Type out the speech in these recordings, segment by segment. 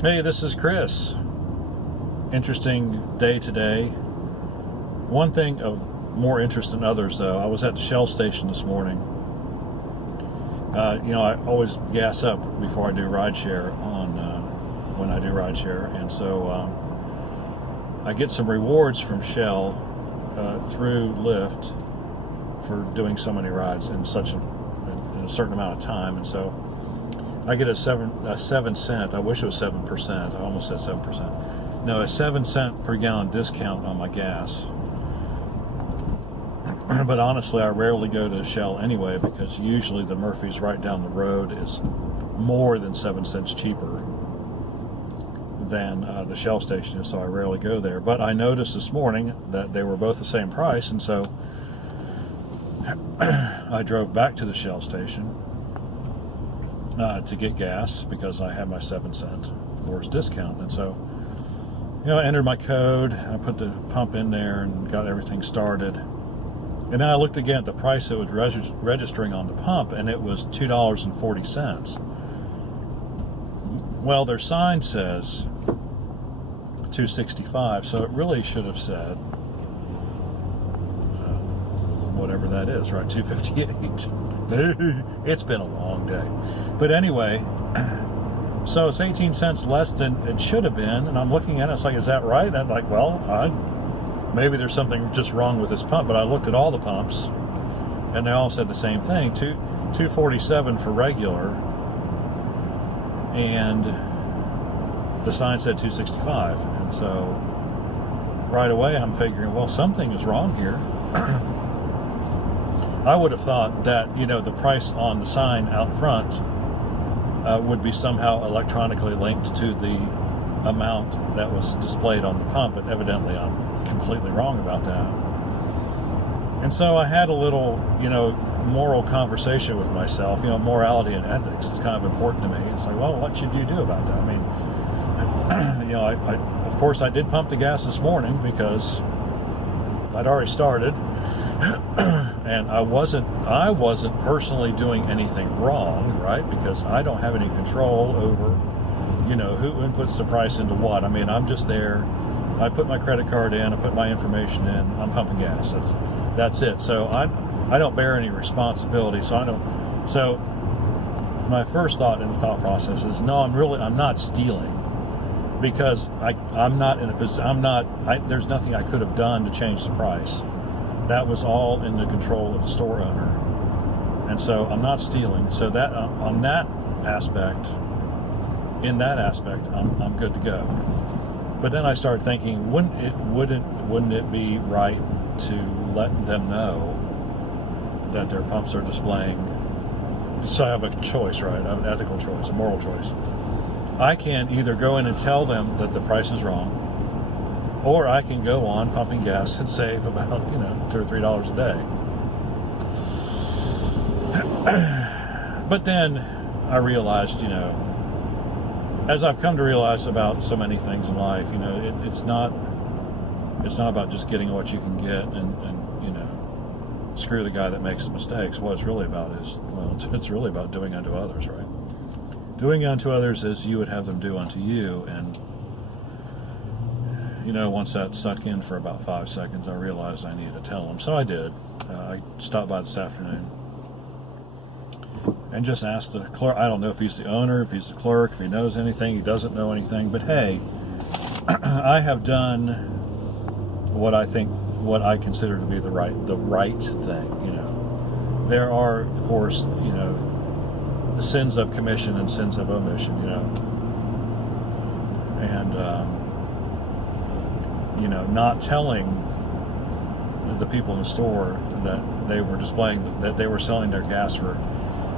Hey, this is Chris. Interesting day today. One thing of more interest than others, though, I was at the Shell station this morning. I always gas up before I do rideshare when I do rideshare, and so I get some rewards from Shell through Lyft for doing so many rides in a certain amount of time, and so I get a 7 cent. I wish it was 7%. I almost said 7%. No, a 7 cent per gallon discount on my gas. But honestly, I rarely go to Shell anyway, because usually the Murphy's right down the road is more than 7 cents cheaper than the Shell station is, so I rarely go there. But I noticed this morning that they were both the same price, and so I drove back to the Shell station to get gas because I had my 7 cent, of course, discount. And so, I entered my code, I put the pump in there and got everything started. And then I looked again at the price it was registering on the pump, and it was $2.40. Well, their sign says $2.65, so it really should have said whatever that is, right? $2.58. It's been a long day. But anyway, so it's 18 cents less than it should have been, and I'm looking at it, it's like, is that right? I'm like, well, maybe there's something just wrong with this pump, but I looked at all the pumps, and they all said the same thing, $2.47 for regular, and the sign said $2.65, and so right away I'm figuring, well, something is wrong here. I would have thought that, the price on the sign out front would be somehow electronically linked to the amount that was displayed on the pump, but evidently I'm completely wrong about that. And so I had a little, moral conversation with myself. Morality and ethics is kind of important to me. It's like, well, what should you do about that? I mean, I of course I did pump the gas this morning because I'd already started. And I wasn't personally doing anything wrong, right? Because I don't have any control over, who inputs the price into what. I mean, I'm just there. I put my credit card in, I put my information in, I'm pumping gas. That's it. So I don't bear any responsibility. So my first thought in the thought process is, no, I'm not stealing, because I'm not in a position. There's nothing I could have done to change the price. That was all in the control of the store owner, and so I'm not stealing. So that on that aspect, I'm good to go. But then I started thinking, wouldn't it be right to let them know that their pumps are displaying? So I have a choice, right? I have an ethical choice, a moral choice. I can either go in and tell them that the price is wrong, or I can go on pumping gas and save about, $2 or $3 a day. But then I realized, as I've come to realize about so many things in life, it's not about just getting what you can get and screw the guy that makes the mistakes. What it's really about is, it's really about doing unto others, right? Doing unto others as you would have them do unto you. And once that sunk in for about 5 seconds, I realized I needed to tell him. So I did. I stopped by this afternoon and just asked the clerk. I don't know if he's the owner, if he's the clerk, if he knows anything, he doesn't know anything. But hey, I have done what I consider to be the right thing. There are, of course, sins of commission and sins of omission. And not telling the people in the store that they were that they were selling their gas for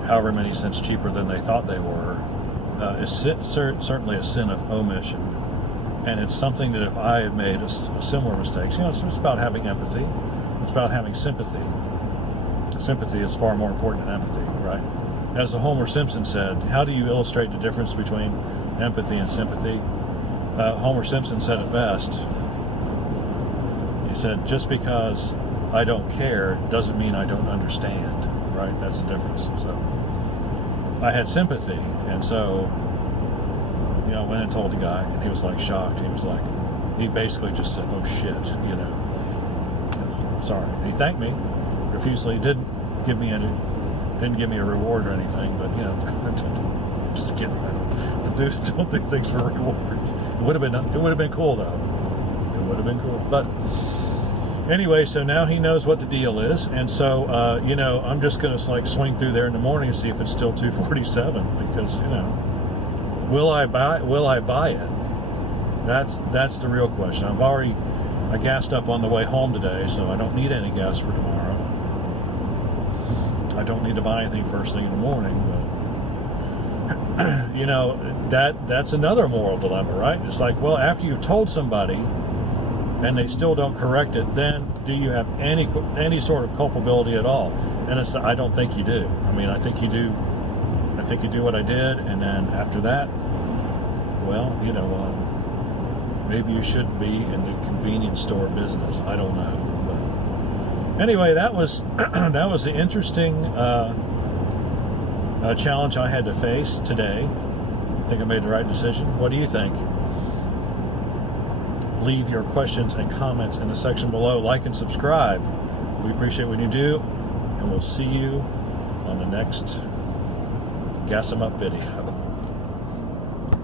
however many cents cheaper than they thought they were is certainly a sin of omission. And it's something that if I had made a similar mistake, it's about having empathy. It's about having sympathy. Sympathy is far more important than empathy, right? As Homer Simpson said, how do you illustrate the difference between empathy and sympathy? Homer Simpson said it best. He said, just because I don't care doesn't mean I don't understand, right? That's the difference. So I had sympathy, and so, you know, I went and told the guy, and he was like shocked. He was like, he basically just said, "Oh shit," you know. I'm sorry. And he thanked me profusely. Didn't give me a reward or anything, but you know, just kidding. Don't do things for rewards. It would have been cool though. It would have been cool. But anyway, so now he knows what the deal is, and so you know, I'm just gonna like swing through there in the morning and see if it's still $247, because you know, will I buy it? That's the real question. I gassed up on the way home today, so I don't need any gas for tomorrow. I don't need to buy anything first thing in the morning, but you know, that's another moral dilemma, right? It's like, well, after you've told somebody and they still don't correct it, then do you have any sort of culpability at all? And I don't think you do. I mean, I think you do. I think you do what I did, and then after that, well, you know, maybe you shouldn't be in the convenience store business. I don't know. But anyway, that was the interesting challenge I had to face today. I think I made the right decision. What do you think? Leave your questions and comments in the section below. Like and subscribe. We appreciate when you do, and we'll see you on the next Gas 'em Up video.